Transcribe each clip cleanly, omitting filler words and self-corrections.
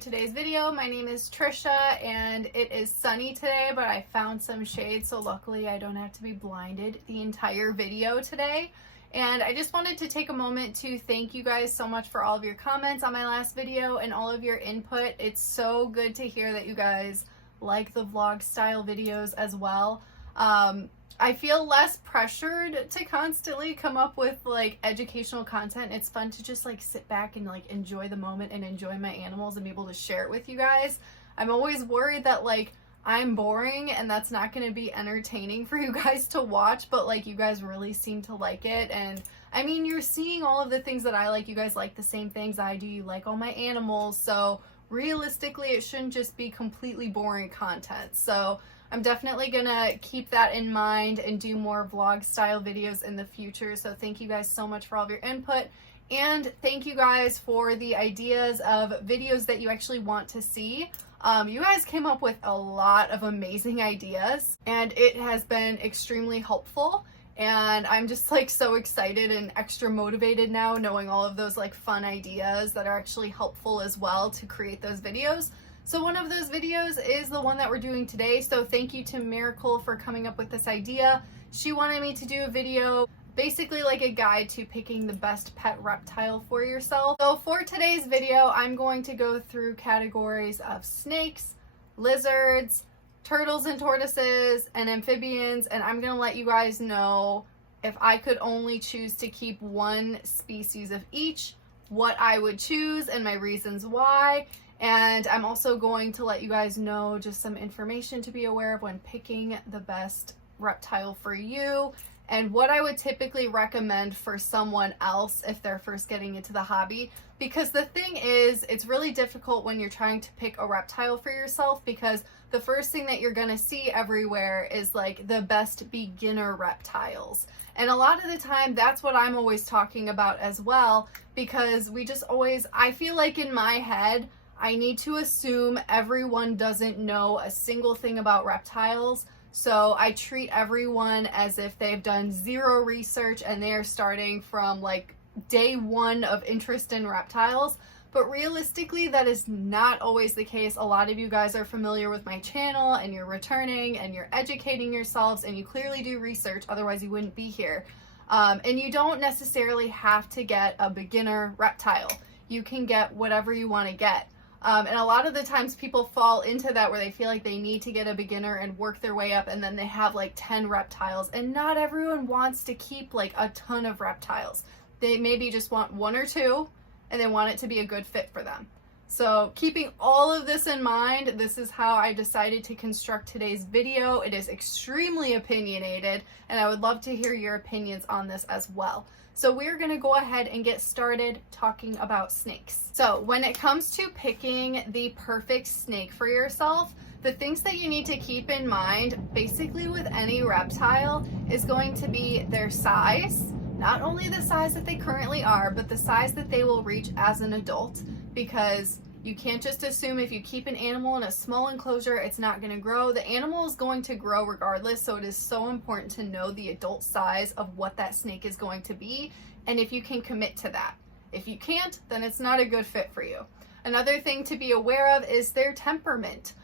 today's video. My name is Trisha and it is sunny today, but I found some shade, so luckily I don't have to be blinded the entire video today. And I just wanted to take a moment to thank you guys so much for all of your comments on my last video and all of your input. It's so good to hear that you guys like the vlog style videos as well. I feel less pressured to constantly come up with like educational content. It's fun to just like sit back and like enjoy the moment and enjoy my animals and be able to share it with you guys. I'm always worried that like I'm boring and that's not going to be entertaining for you guys to watch, but like you guys really seem to like it. And I mean, you're seeing all of the things that I like. You guys like the same things I do. You like all my animals. So realistically, it shouldn't just be completely boring content. So I'm definitely gonna keep that in mind and do more vlog style videos in the future. So thank you guys so much for all of your input. And thank you guys for the ideas of videos that you actually want to see. You guys came up with a lot of amazing ideas and it has been extremely helpful. And I'm just like so excited and extra motivated now knowing all of those like fun ideas that are actually helpful as well to create those videos. So one of those videos is the one that we're doing today. So thank you to Miracle for coming up with this idea. She wanted me to do a video basically like a guide to picking the best pet reptile for yourself. So for today's video, I'm going to go through categories of snakes, lizards, turtles and tortoises, and amphibians, and I'm going to let you guys know if I could only choose to keep one species of each, what I would choose and my reasons why. And I'm also going to let you guys know just some information to be aware of when picking the best reptile for you and what I would typically recommend for someone else if they're first getting into the hobby. Because the thing is, it's really difficult when you're trying to pick a reptile for yourself because the first thing that you're gonna see everywhere is like the best beginner reptiles. And a lot of the time, that's what I'm always talking about as well, because we just always, I feel like in my head, I need to assume everyone doesn't know a single thing about reptiles. So I treat everyone as if they've done zero research and they're starting from like day one of interest in reptiles. But realistically, that is not always the case. A lot of you guys are familiar with my channel and you're returning and you're educating yourselves and you clearly do research, otherwise you wouldn't be here. And you don't necessarily have to get a beginner reptile. You can get whatever you want to get. And a lot of the times people fall into that where they feel like they need to get a beginner and work their way up and then they have like 10 reptiles, and not everyone wants to keep like a ton of reptiles. They maybe just want one or two and they want it to be a good fit for them. So keeping all of this in mind, this is how I decided to construct today's video. It is extremely opinionated and I would love to hear your opinions on this as well. So we're going to go ahead and get started talking about snakes. So when it comes to picking the perfect snake for yourself, the things that you need to keep in mind basically with any reptile is going to be their size, not only the size that they currently are, but the size that they will reach as an adult, because you can't just assume if you keep an animal in a small enclosure, it's not going to grow. The animal is going to grow regardless, so it is so important to know the adult size of what that snake is going to be, and if you can commit to that. If you can't, then it's not a good fit for you. Another thing to be aware of is their temperament.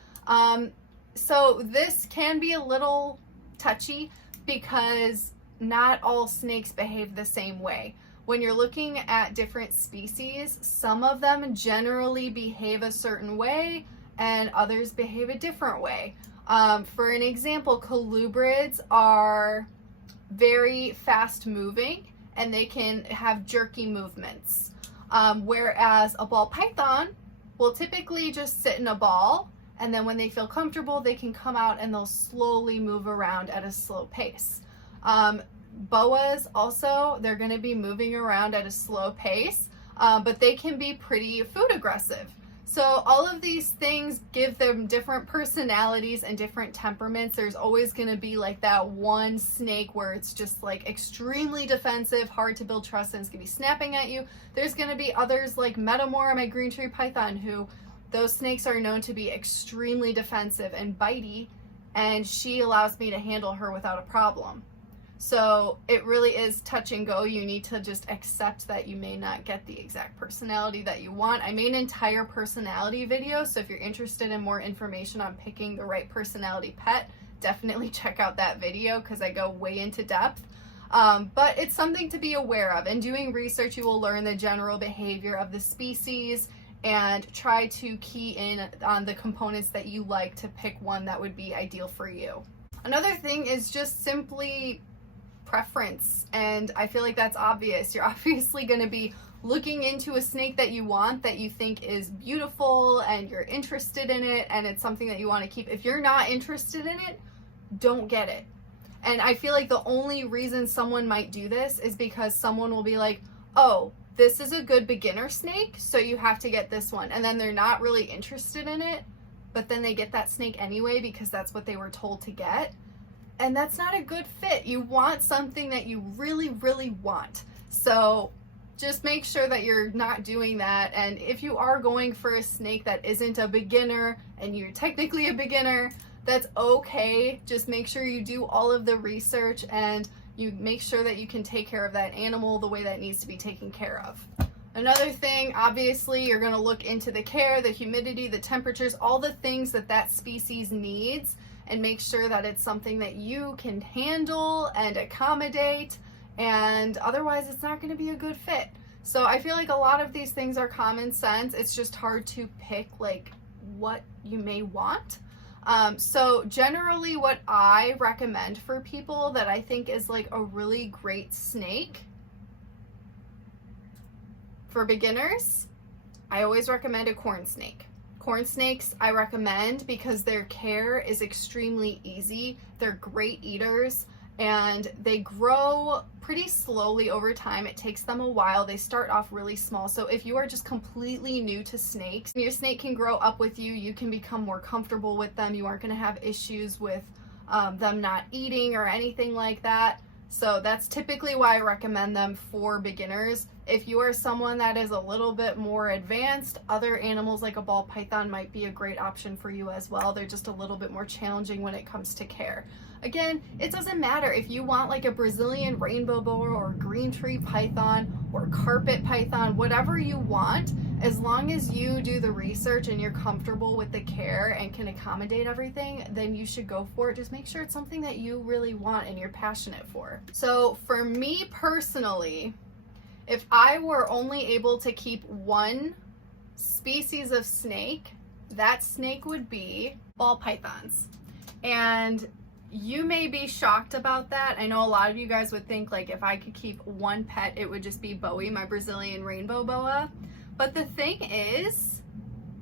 So this can be a little touchy because not all snakes behave the same way. When you're looking at different species, some of them generally behave a certain way and others behave a different way. For an example, colubrids are very fast moving and they can have jerky movements. Whereas a ball python will typically just sit in a ball, and then when they feel comfortable, they can come out and they'll slowly move around at a slow pace. Boas also, they're going to be moving around at a slow pace, but they can be pretty food aggressive. So all of these things give them different personalities and different temperaments. There's always going to be like that one snake where it's just like extremely defensive, hard to build trust, and it's going to be snapping at you. There's going to be others like Metamora, my green tree python, who those snakes are known to be extremely defensive and bitey, and she allows me to handle her without a problem. So it really is touch and go. You need to just accept that you may not get the exact personality that you want. I made an entire personality video, so if you're interested in more information on picking the right personality pet, definitely check out that video because I go way into depth. But it's something to be aware of. In doing research, you will learn the general behavior of the species and try to key in on the components that you like to pick one that would be ideal for you. Another thing is just simply preference, and I feel like that's obvious. You're obviously going to be looking into a snake that you want, that you think is beautiful and you're interested in it and it's something that you want to keep. If you're not interested in it, don't get it. And I feel like the only reason someone might do this is because someone will be like, oh, this is a good beginner snake, so you have to get this one. And then they're not really interested in it, but then they get that snake anyway because that's what they were told to get. And that's not a good fit. You want something that you really, really want. So just make sure that you're not doing that. And if you are going for a snake that isn't a beginner and you're technically a beginner, that's okay. Just make sure you do all of the research and you make sure that you can take care of that animal the way that needs to be taken care of. Another thing, obviously, you're going to look into the care, the humidity, the temperatures, all the things that that species needs, and make sure that it's something that you can handle and accommodate, and otherwise it's not going to be a good fit. So I feel like a lot of these things are common sense. It's just hard to pick like what you may want. So generally what I recommend for people that I think is like a really great snake for beginners, I always recommend a corn snake. Corn snakes I recommend because their care is extremely easy. They're great eaters and they grow pretty slowly over time. It takes them a while. They start off really small. So if you are just completely new to snakes, your snake can grow up with you. You can become more comfortable with them. You aren't going to have issues with them not eating or anything like that. So that's typically why I recommend them for beginners. If you are someone that is a little bit more advanced, other animals like a ball python might be a great option for you as well. They're just a little bit more challenging when it comes to care. Again, it doesn't matter if you want like a Brazilian rainbow boa or green tree python or carpet python, whatever you want, as long as you do the research and you're comfortable with the care and can accommodate everything, then you should go for it. Just make sure it's something that you really want and you're passionate for. So for me personally, if I were only able to keep one species of snake, that snake would be ball pythons. And you may be shocked about that. I know a lot of you guys would think like if I could keep one pet, it would just be Bowie, my Brazilian rainbow boa. But the thing is,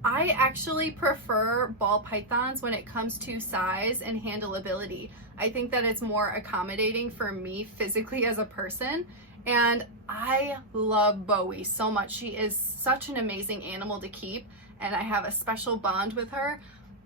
I actually prefer ball pythons when it comes to size and handleability. I think that it's more accommodating for me physically as a person. And I love Bowie so much. She is such an amazing animal to keep, and I have a special bond with her.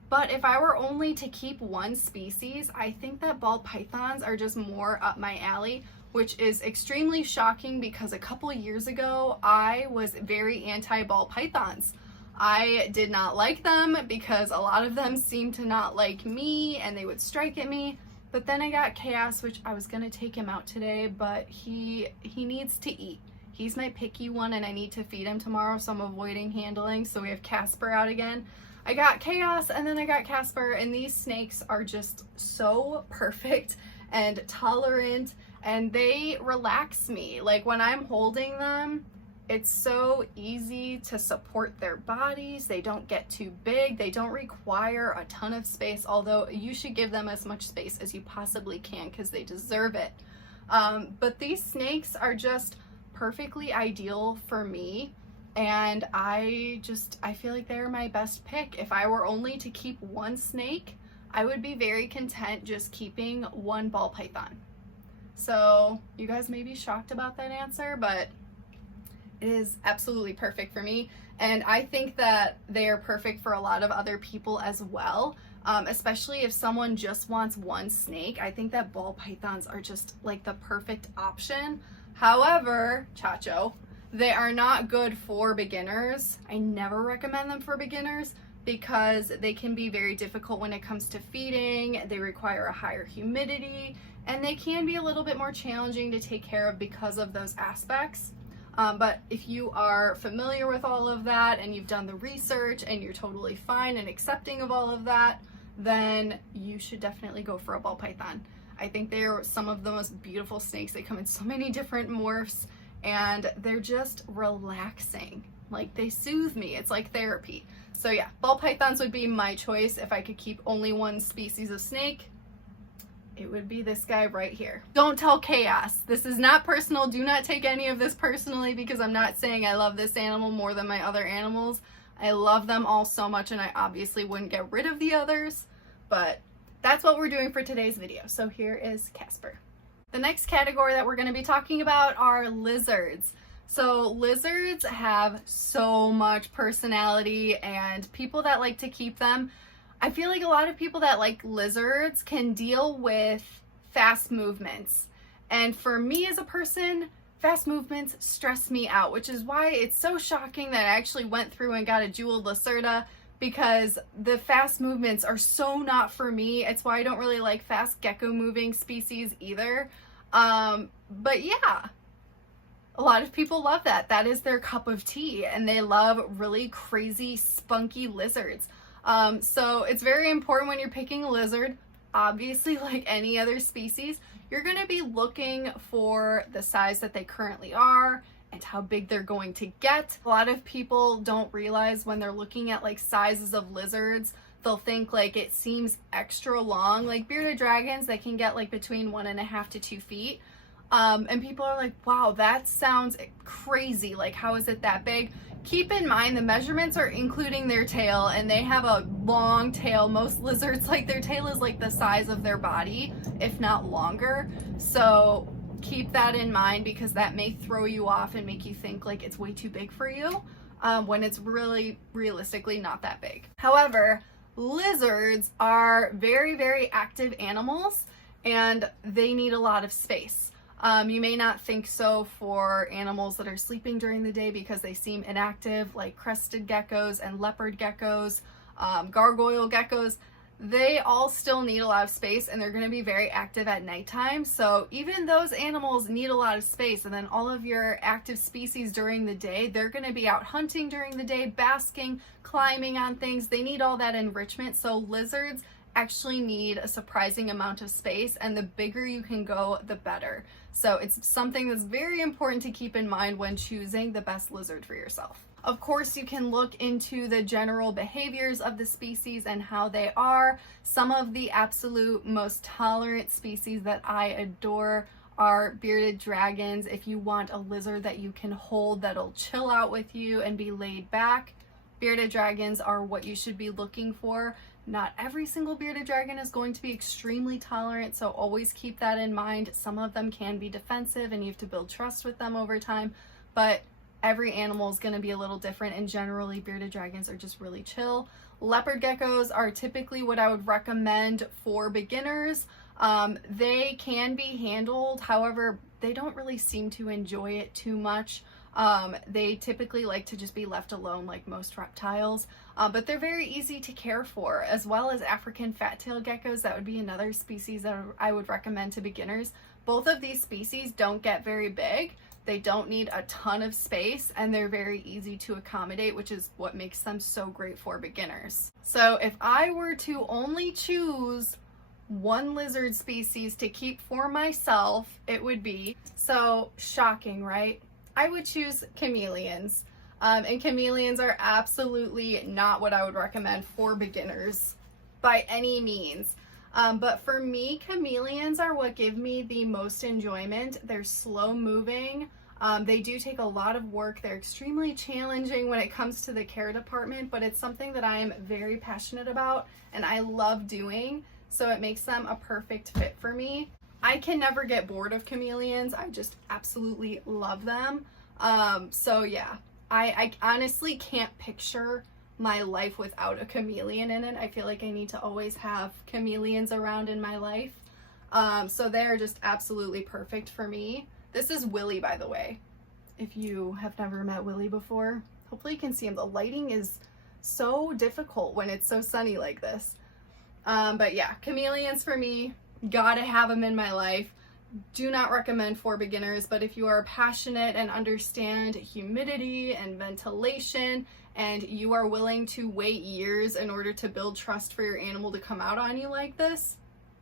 But if I were only to keep one species, I think that ball pythons are just more up my alley, which is extremely shocking because a couple years ago, I was very anti-ball pythons. I did not like them because a lot of them seemed to not like me and they would strike at me. But then I got Chaos, which I was gonna take him out today, but he needs to eat. He's my picky one and I need to feed him tomorrow, so I'm avoiding handling. So we have Casper out again. I got Chaos and then I got Casper, and these snakes are just so perfect and tolerant and they relax me. Like when I'm holding them, it's so easy to support their bodies. They don't get too big. They don't require a ton of space, although you should give them as much space as you possibly can because they deserve it. But these snakes are just perfectly ideal for me. And I feel like they're my best pick. If I were only to keep one snake, I would be very content just keeping one ball python. So you guys may be shocked about that answer, but it is absolutely perfect for me. And I think that they are perfect for a lot of other people as well. Especially if someone just wants one snake. I think that ball pythons are just like the perfect option. However, Chacho, they are not good for beginners. I never recommend them for beginners because they can be very difficult when it comes to feeding. They require a higher humidity and they can be a little bit more challenging to take care of because of those aspects. But if you are familiar with all of that and you've done the research and you're totally fine and accepting of all of that, then you should definitely go for a ball python. I think they're some of the most beautiful snakes. They come in so many different morphs and they're just relaxing. Like, they soothe me. It's like therapy. So yeah, ball pythons would be my choice. If I could keep only one species of snake, it would be this guy right here. Don't tell Chaos. This is not personal. Do not take any of this personally, because I'm not saying I love this animal more than my other animals. I love them all so much, and I obviously wouldn't get rid of the others, but that's what we're doing for today's video. So here is Casper. The next category that we're going to be talking about are lizards. So lizards have so much personality, and people that like to keep them, I feel like a lot of people that like lizards can deal with fast movements. And for me as a person, fast movements stress me out, which is why it's so shocking that I actually went through and got a jeweled Lacerda, because the fast movements are so not for me. It's why I don't really like fast gecko moving species either. But yeah, a lot of people love that. That is their cup of tea, and they love really crazy, spunky lizards. So it's very important when you're picking a lizard, obviously like any other species, you're going to be looking for the size that they currently are and how big they're going to get. A lot of people don't realize when they're looking at like sizes of lizards, they'll think like it seems extra long. Like bearded dragons, they can get like between 1.5 to 2 feet. And people are like, wow, that sounds crazy. Like, how is it that big? Keep in mind the measurements are including their tail, and they have a long tail. Most lizards, like, their tail is like the size of their body, if not longer. So keep that in mind, because that may throw you off and make you think like it's way too big for you, when it's really realistically not that big. However, lizards are very, very active animals, and they need a lot of space. You may not think so for animals that are sleeping during the day because they seem inactive, like crested geckos and leopard geckos, gargoyle geckos. They all still need a lot of space, and they're going to be very active at nighttime. So even those animals need a lot of space, and then all of your active species during the day, they're going to be out hunting during the day, basking, climbing on things. They need all that enrichment. So lizards actually need a surprising amount of space, and the bigger you can go, the better. So it's something that's very important to keep in mind when choosing the best lizard for yourself. Of course, you can look into the general behaviors of the species and how they are. Some of the absolute most tolerant species that I adore are bearded dragons. If you want a lizard that you can hold, that'll chill out with you and be laid back, bearded dragons are what you should be looking for. Not every single bearded dragon is going to be extremely tolerant, so always keep that in mind. Some of them can be defensive, and you have to build trust with them over time, but every animal is going to be a little different, and generally bearded dragons are just really chill. Leopard geckos are typically what I would recommend for beginners. They can be handled, however, they don't really seem to enjoy it too much. They typically like to just be left alone, like most reptiles, but they're very easy to care for, as well as African fat-tailed geckos. That would be another species that I would recommend to beginners. Both of these species don't get very big. They don't need a ton of space, and they're very easy to accommodate, which is what makes them so great for beginners. So if I were to only choose one lizard species to keep for myself, it would be, so shocking, right? I would choose chameleons. And chameleons are absolutely not what I would recommend for beginners by any means. But for me, chameleons are what give me the most enjoyment. They're slow moving. They do take a lot of work. They're extremely challenging when it comes to the care department, but it's something that I am very passionate about and I love doing. So it makes them a perfect fit for me. I can never get bored of chameleons. I just absolutely love them. So yeah, I honestly can't picture my life without a chameleon in it. I feel like I need to always have chameleons around in my life. So they're just absolutely perfect for me. This is Willie, by the way. If you have never met Willie before, hopefully you can see him. The lighting is so difficult when it's so sunny like this. But yeah, chameleons for me Gotta have them in my life. Do not recommend for beginners, but if you are passionate and understand humidity and ventilation, and you are willing to wait years in order to build trust for your animal to come out on you like this,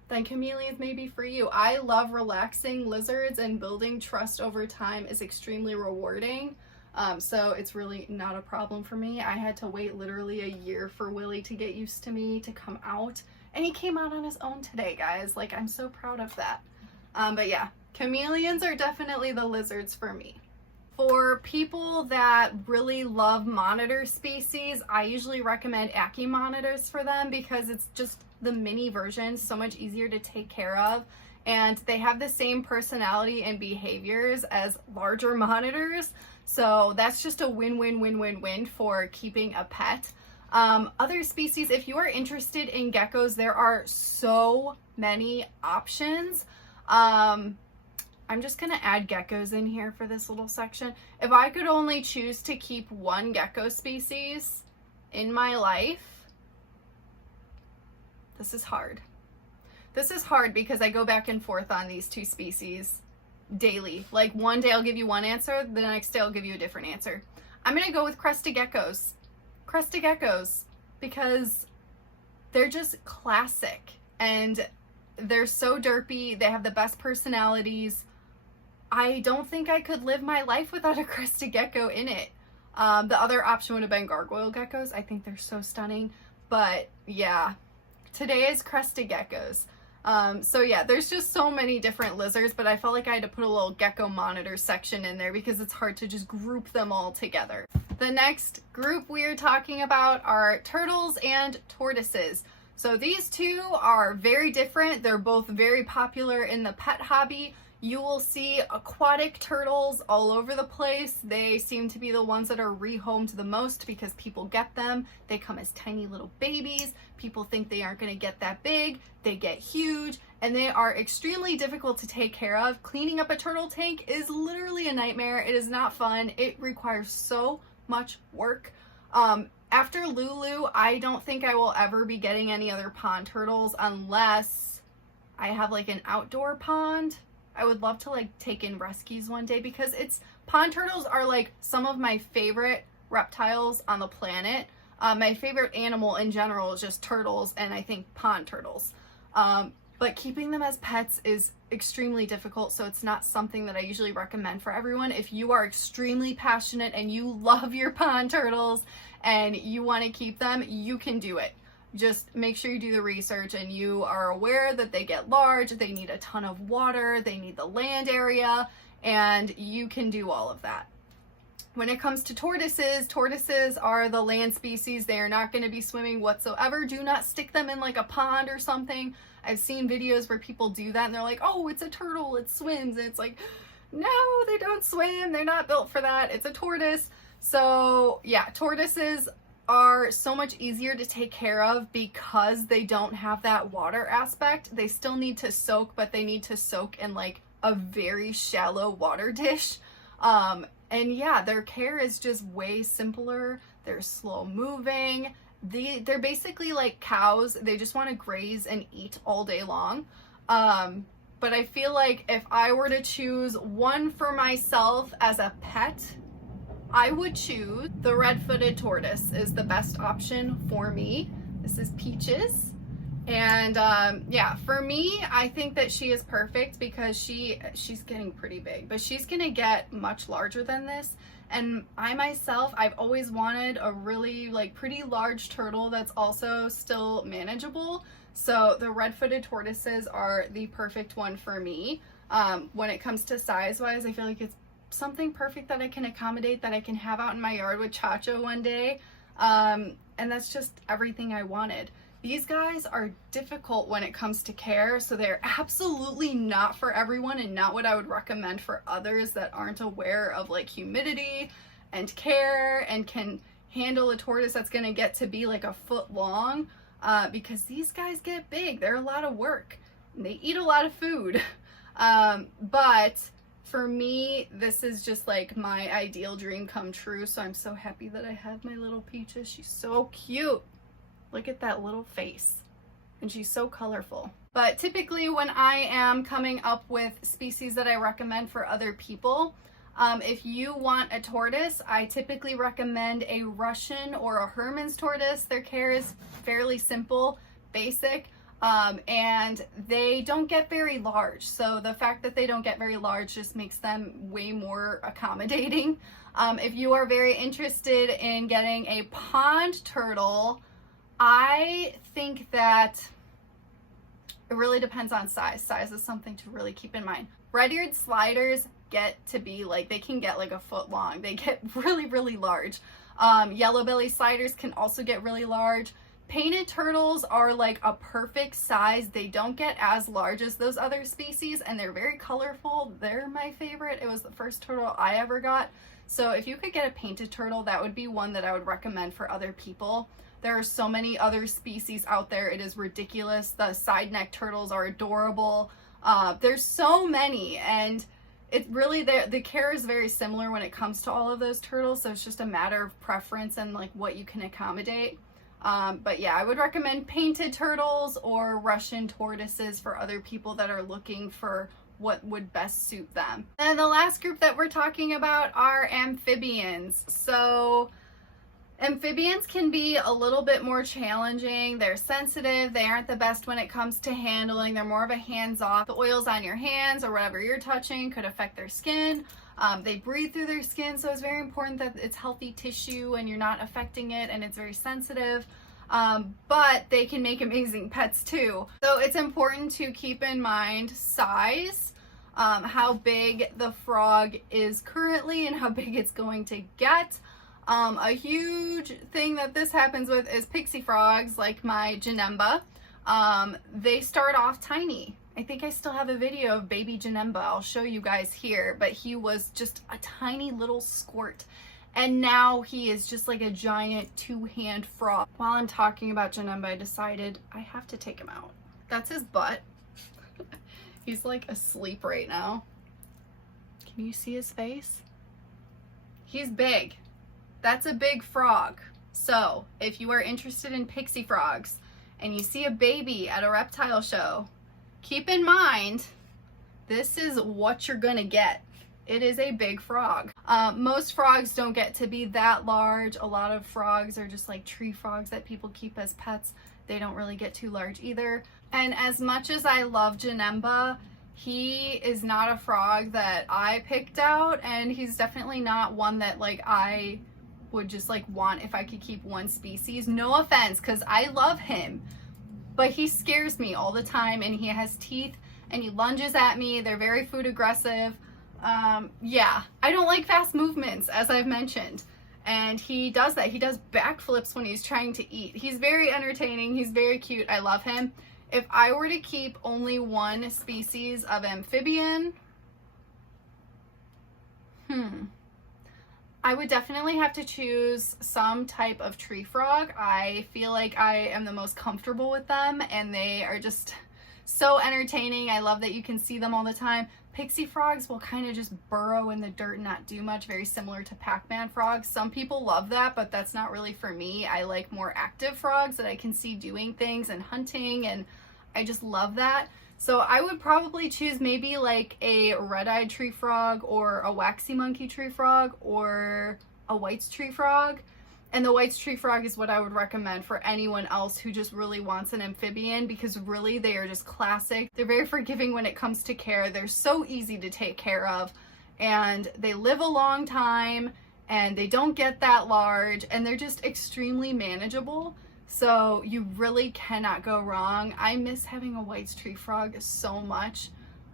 then chameleons may be for you. I love relaxing lizards, and building trust over time is extremely rewarding. So it's really not a problem for me. I had to wait literally a year for Willie to get used to me, to come out, and he came out on his own today, guys. Like, I'm so proud of that. But yeah, chameleons are definitely the lizards for me. For people that really love monitor species, I usually recommend Ackie monitors for them because it's just the mini version, so much easier to take care of, and they have the same personality and behaviors as larger monitors, so that's just a win-win-win-win-win for keeping a pet. Other species, if you are interested in geckos, there are so many options. I'm just gonna add geckos in here for this little section. If I could only choose to keep one gecko species in my life, this is hard. This is hard because I go back and forth on these two species daily. Like, one day I'll give you one answer, the next day I'll give you a different answer. I'm gonna go with crested geckos. Crested geckos, because they're just classic and they're so derpy. They have the best personalities. I don't think I could live my life without a crested gecko in it. The other option would have been gargoyle geckos. I think they're so stunning. But yeah, today is crested geckos. So yeah, there's just so many different lizards, but I felt like I had to put a little gecko monitor section in there because it's hard to just group them all together. The next group we are talking about are turtles and tortoises. So these two are very different. They're both very popular in the pet hobby. You will see aquatic turtles all over the place. They seem to be the ones that are rehomed the most because people get them. They come as tiny little babies. People think they aren't going to get that big. They get huge, and they are extremely difficult to take care of. Cleaning up a turtle tank is literally a nightmare. It is not fun. It requires so much work. After Lulu, I don't think I will ever be getting any other pond turtles unless I have like an outdoor pond. I would love to like take in rescues one day because pond turtles are like some of my favorite reptiles on the planet. My favorite animal in general is just turtles, and I think pond turtles. But keeping them as pets is extremely difficult, so it's not something that I usually recommend for everyone. If you are extremely passionate and you love your pond turtles and you want to keep them, you can do it. Just make sure you do the research and you are aware that they get large, they need a ton of water, they need the land area, and you can do all of that. When it comes to tortoises, tortoises are the land species. They are not going to be swimming whatsoever. Do not stick them in like a pond or something. I've seen videos where people do that and they're like, oh, it's a turtle, it swims. And it's like, no, they don't swim. They're not built for that. It's a tortoise. So yeah, tortoises are so much easier to take care of because they don't have that water aspect. They still need to soak, but they need to soak in like a very shallow water dish. And yeah, their care is just way simpler. They're slow moving. They're basically like cows. They just want to graze and eat all day long. But I feel like if I were to choose one for myself as a pet, I would choose the red-footed tortoise is the best option for me. This is Peaches. And yeah, for me, I think that she is perfect because she's getting pretty big, but she's gonna get much larger than this. And I myself, I've always wanted a really like pretty large turtle that's also still manageable. So the red-footed tortoises are the perfect one for me. When it comes to size-wise, I feel like it's something perfect that I can accommodate, that I can have out in my yard with Chacho one day. And that's just everything I wanted. These guys are difficult when it comes to care, so they're absolutely not for everyone and not what I would recommend for others that aren't aware of like humidity and care and can handle a tortoise that's gonna get to be like a foot long, because these guys get big. They're a lot of work and they eat a lot of food. But for me, this is just like my ideal dream come true, so I'm so happy that I have my little Peaches. She's so cute. Look at that little face. And she's so colorful. But typically when I am coming up with species that I recommend for other people, if you want a tortoise, I typically recommend a Russian or a Herman's tortoise. Their care is fairly simple, basic, and they don't get very large. So the fact that they don't get very large just makes them way more accommodating. If you are very interested in getting a pond turtle, I think that it really depends on size. Size is something to really keep in mind. Red-eared sliders get to be like, they can get like a foot long. They get really, really large. Yellow belly sliders can also get really large. Painted turtles are like a perfect size. They don't get as large as those other species, and they're very colorful. They're my favorite. It was the first turtle I ever got. So if you could get a painted turtle, that would be one that I would recommend for other people. There are so many other species out there. It is ridiculous. The side neck turtles are adorable. There's so many, and it really, the care is very similar when it comes to all of those turtles. So it's just a matter of preference and like what you can accommodate. But yeah, I would recommend painted turtles or Russian tortoises for other people that are looking for what would best suit them. And the last group that we're talking about are amphibians. So amphibians can be a little bit more challenging. They're sensitive. They aren't the best when it comes to handling. They're more of a hands-off. The oils on your hands or whatever you're touching could affect their skin. They breathe through their skin, so it's very important that it's healthy tissue and you're not affecting it, and it's very sensitive. But they can make amazing pets too. So it's important to keep in mind size, how big the frog is currently and how big it's going to get. A huge thing that this happens with is pixie frogs, like my Janemba. They start off tiny. I think I still have a video of baby Janemba. I'll show you guys here, but he was just a tiny little squirt. And now he is just like a giant two-hand frog. While I'm talking about Janemba, I decided I have to take him out. That's his butt. He's like asleep right now. Can you see his face? He's big. That's a big frog. So if you are interested in pixie frogs and you see a baby at a reptile show, keep in mind, this is what you're gonna get. It is a big frog. Most frogs don't get to be that large. A lot of frogs are just like tree frogs that people keep as pets. They don't really get too large either. And as much as I love Janemba, he is not a frog that I picked out, and he's definitely not one that like I would just like want if I could keep one species. No offense, because I love him, but he scares me all the time, and he has teeth and he lunges at me. They're very food aggressive. Yeah, I don't like fast movements, as I've mentioned, and he does that. He does backflips when he's trying to eat. He's very entertaining. He's very cute. I love him. If I were to keep only one species of amphibian, I would definitely have to choose some type of tree frog. I feel like I am the most comfortable with them, and they are just so entertaining. I love that you can see them all the time. Pixie frogs will kind of just burrow in the dirt and not do much, very similar to Pac-Man frogs. Some people love that, but that's not really for me. I like more active frogs that I can see doing things and hunting, and I just love that. So I would probably choose maybe like a red-eyed tree frog or a waxy monkey tree frog or a White's tree frog. And the White's tree frog is what I would recommend for anyone else who just really wants an amphibian, because really they are just classic. They're very forgiving when it comes to care. They're so easy to take care of, and they live a long time, and they don't get that large, and they're just extremely manageable. So you really cannot go wrong. I miss having a White's tree frog so much.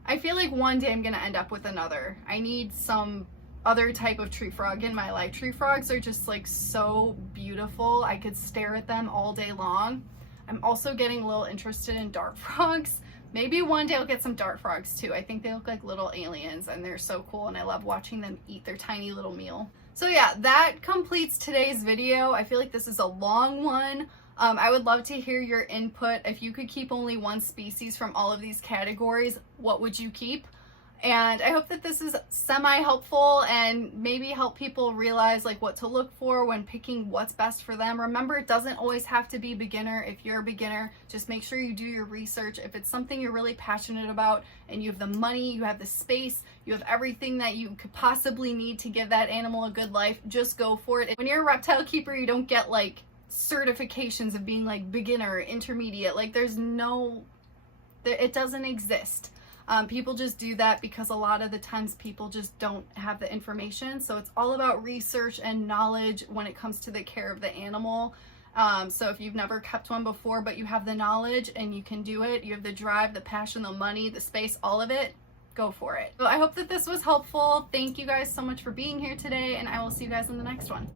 I feel like one day I'm gonna end up with another. I need some other type of tree frog in my life. Tree frogs are just like so beautiful. I could stare at them all day long. I'm also getting a little interested in dart frogs. Maybe one day I'll get some dart frogs too. I think they look like little aliens, and they're so cool, and I love watching them eat their tiny little meal. So yeah, that completes today's video. I feel like this is a long one. I would love to hear your input. If you could keep only one species from all of these categories, what would you keep? And I hope that this is semi-helpful and maybe help people realize like what to look for when picking what's best for them. Remember, it doesn't always have to be beginner. If you're a beginner, just make sure you do your research. If it's something you're really passionate about and you have the money, you have the space, you have everything that you could possibly need to give that animal a good life, just go for it. When you're a reptile keeper, you don't get like certifications of being like beginner, intermediate. Like it doesn't exist. People just do that because a lot of the times people just don't have the information. So it's all about research and knowledge when it comes to the care of the animal. So if you've never kept one before, but you have the knowledge and you can do it, you have the drive, the passion, the money, the space, all of it, go for it. So I hope that this was helpful. Thank you guys so much for being here today, and I will see you guys in the next one.